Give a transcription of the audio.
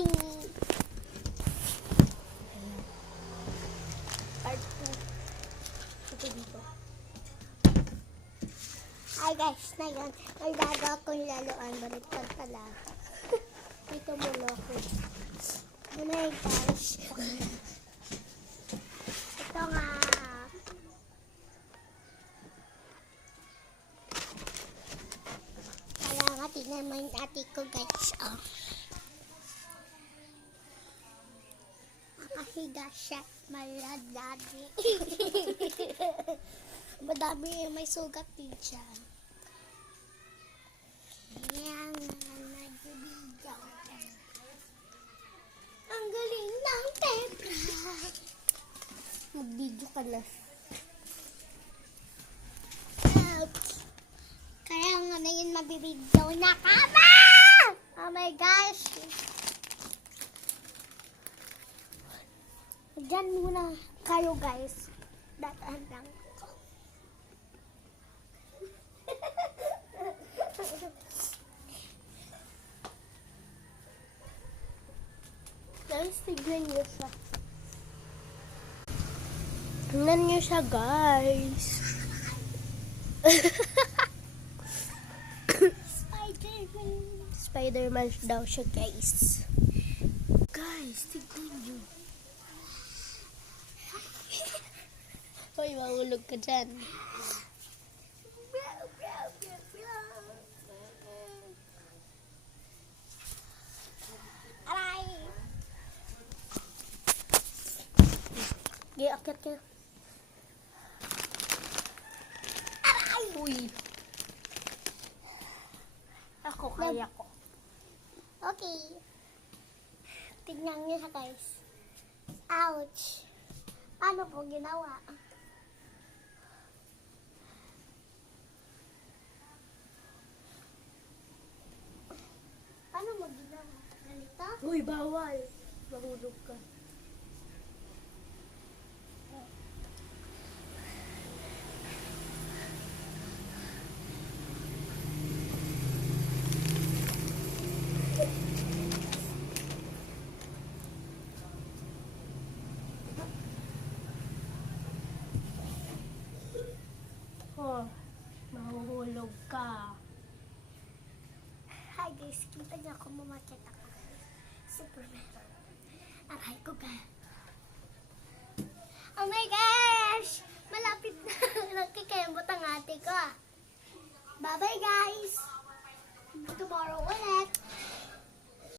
2. Part 2. Ito dito. Hi guys, ngayon, nagdagawa akong laruan. Baliktad pala. Dito muna ako. Muna guys. Ito nga. Kaya nga, tignan mo yung ate ko guys. Oh. Nakahiga siya. Maladadi. Madami may sugat din siya. Ayan, nagbibigaw. Ang galing ng Tegra. Mag-video ka na. Kaya nga na yun mabibigyaw na kama! Oh my gosh! Diyan muna kayo guys. Dataan lang ako. Guys, tignan nyo siya. Tignan nyo siya guys. Spider-Man. Spider-Man daw siya guys. Guys, tignan nyo. Hoy, mahulog ka dyan. Aray! Akit ka. Aray! Uy! Ako, kaya ko. Okay. Tignan niyo siya guys. Ouch! Paano po ginawa? Paano mo ginawa? Ganito? Uy, bawal. Mahulog ka. Oh, mahuhulog ka. Hi guys, kita niyo ako mamakit ako. Superman. Aray ko ka. Oh my gosh! Malapit na. Nagkikembot ang ate ko. Bye bye guys! Tomorrow ulit.